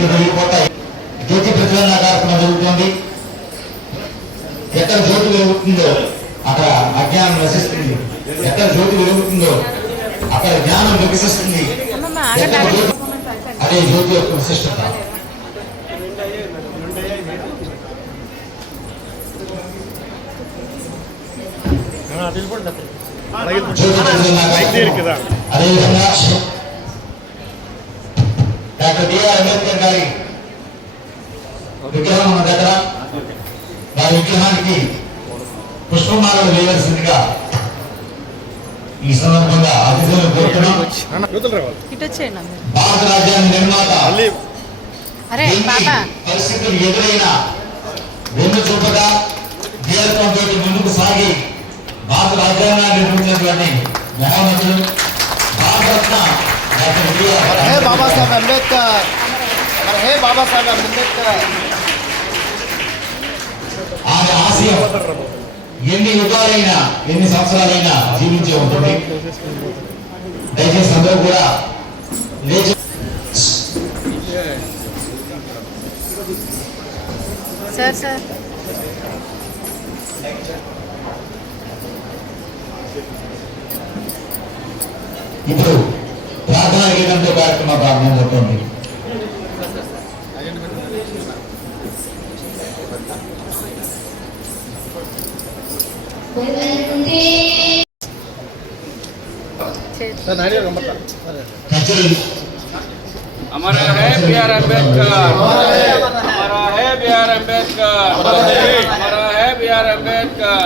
లైట్లు వెలిగిపోతాయి జ్యోతి ప్రజ్వలన కార్యక్రమం జరుగుతుంది. ఎక్కడ జ్యోతి వెలుగుతుందో అక్కడ అజ్ఞానం నశిస్తుంది. ఎక్కడ జ్యోతి వెలుగుతుందో అక్కడ జ్ఞానం వికసిస్తుంది. అదే జ్యోతి యొక్క విశిష్టత. అదేవిధంగా డాక్టర్ బిఆర్ అంబేద్కర్ గారి విగ్రహం మన దగ్గర. వారి విగ్రహానికి పుష్పమాలలు వేయవలసిందిగా ఈ సందర్భంగా అతిథులను కోరుతున్నాం. భారత రాజ్యాంగ నిర్మాత పరిస్థితులు ఎదురైనా వెన్ను చూపగా ధీరత్వంతో ముందుకు సాగి భారత రాజ్యాంగాన్ని నిర్మించినటువంటి మహోన్నతులు భారతరత్న బిఆర్ హే బాబాసాహెబ్ అంబేద్కర్. మరి హే బాబాసాహెబ్ అంబేద్కర్. ఆమె ఆశయం ఎన్ని యుగాలైనా ఎన్ని సంవత్సరాలైనా జీవించే ఉంటుంది. దయచేసి అందరూ కూడా లేచి సార్ సార్. ఇప్పుడు ప్రార్థనా గీతంతో కార్యక్రమం ప్రారంభమవుతుంది చే- సార్ నాయుడు గమ్మత్తా కచేరీ हमारा है बी आर अम्बेडकर हमारा है बी आर अम्बेडकर हमारा है B R Ambedkar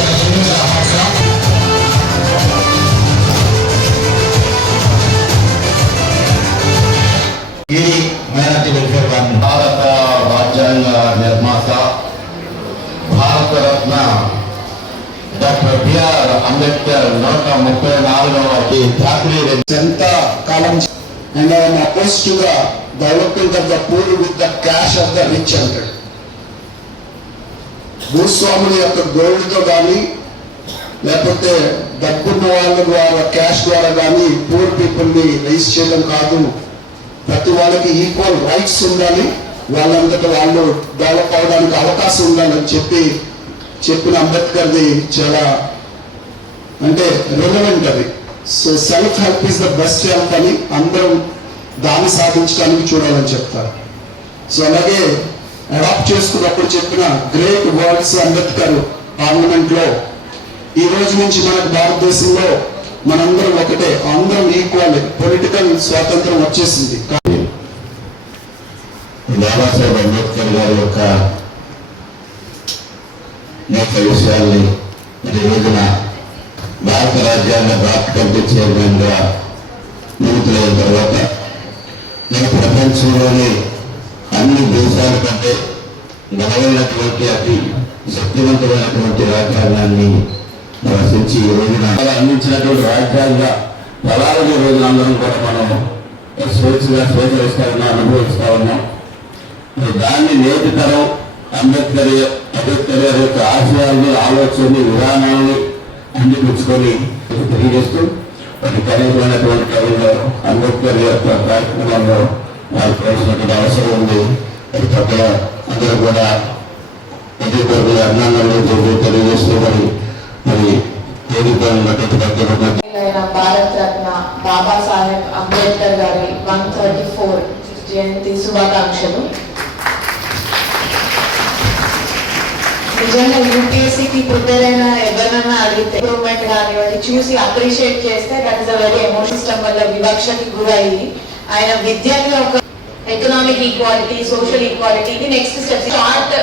Bharat Ratna doctor BR Ambedkar నూట ముప్పై నాలుగవ ఠాకరే ఎంత కాలం and I'm oppose to the development of the poor with the cash of the rich అంటాడు. భూస్వాముల యొక్క గోల్డ్తో కానీ లేకపోతే డబ్బున్న వాళ్ళ ద్వారా క్యాష్ ద్వారా కానీ పూర్ పీపుల్ని రైస్ చేయడం కాదు. ప్రతి వాళ్ళకి ఈక్వల్ రైట్స్ ఉండాలి. వాళ్ళంతటా వాళ్ళు డెవలప్ అవడానికి అవకాశం ఉండాలని చెప్పి చెప్పిన అంబేద్కర్ది చాలా అంటే రిలవెంట్ అది. So self help is the best help అని అందరం దాన్ని సాధించడానికి చూడాలని చెప్తారు. సో అలాగే అడాప్ట్ చేసుకున్నప్పుడు చెప్పిన గ్రేట్ వర్డ్స్ అంబేద్కర్ పార్లమెంట్లో ఈ రోజు నుంచి మనకు భారతదేశంలో మనందరం ఒకటే అందరం ఈక్వల్ పొలిటికల్ స్వాతంత్రం వచ్చేసింది. బాబాసాహెబ్ అంబేద్కర్ గారి యొక్క అనేక విషయాల్ని మరి ఈ రోజున భారత రాజ్యాంగ డ్రాఫ్ట్ కమిటీ చైర్మన్గా నియమితులైన తర్వాత నేను ప్రపంచంలోని అన్ని దేశాల కంటే బలమైనటువంటి అతి శక్తివంతమైనటువంటి రాజ్యాంగాన్ని రచించి ఈ రోజున అందించినటువంటి రాజ్యాంగ ఫలాలను ఈ రోజున అందరం కూడా మనం స్వేచ్ఛగా స్వీకరిస్తా ఉన్నాం. అనుభవిస్తా ఉన్నాం దాన్ని నేటి తరం అంబేద్కర్ యొక్క ఆశయాల్ని ఆలోచనని విధానాన్ని అందిపించుకొని తెలియజేస్తూ మరి కనీసమైనటువంటి కవిలో అంబేద్కర్ యొక్క కార్యక్రమంలో వారు చేసినటువంటి అవసరం ఉంది. మరి పక్క అందరూ కూడా ఎదుర్కొరకు అభినందనలు తెలియజేస్తూ మరి మరి వేదిక ఉన్నటువంటి పెద్దలు అయిన భారత రత్న బాబాసాహెబ్ అంబేద్కర్ గారి వన్ థర్టీ ఫోర్ జయంతి శుభాకాంక్షలు. నిజంగా యూపీఎస్సీకి ప్రిపేర్ అయిన ఎవరినైనా అడిగితే ఇంప్రూవ్మెంట్ కానివ్వండి చూసి అప్రిషియేట్ చేస్తే that is a very emotion system వల్ల వివక్షకి గురయ్యి. ఆయన విద్యని ఒక ఎకనామిక్ ఈక్వాలిటీ సోషల్ ఈక్వాలిటీకి నెక్స్ట్ స్టెప్ షార్ట్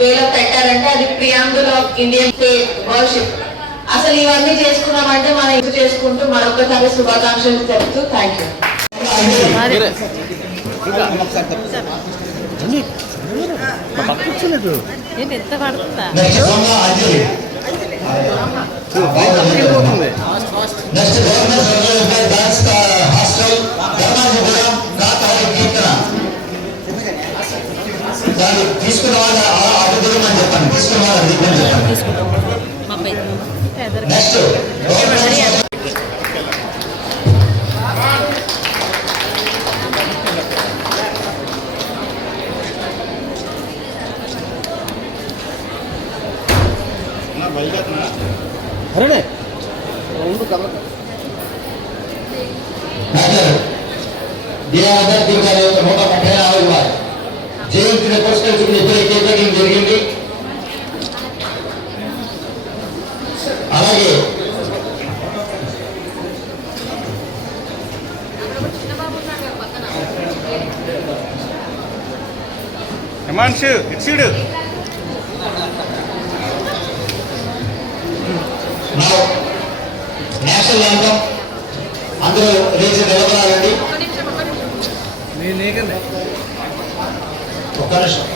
వేలో పెట్టారంటే అది ప్రియాంబుల్ ఆఫ్ ఇండియన్ వర్షిప్ అసలు ఇవన్నీ చేసుకున్నామంటే మనం ఇది చేసుకుంటూ మరొకసారి శుభాకాంక్షలు చెప్తూ థ్యాంక్ యూ ఏంటి ఎంత పడుతుందా తీసుకున్న వాళ్ళ తీసుకున్న చెప్పండి నెక్స్ట్ అరే రెండు కలర్. అభ్యర్థి గారి నూట ముప్పై నాలుగు వారు జయంతిని పురస్కరించుకుని ఇద్దరు జరిగింది అలాగే నా నేషనల్ యాంథమ్ అందరూ లేచి నిలబడాలండి ఒక్క నిమిషం.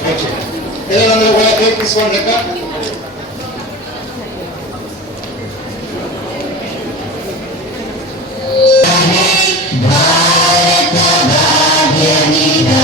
పిల్లలందరూ కూడా కేక్ తీసుకోండి లెక్క. భారత భాగ్య నిదా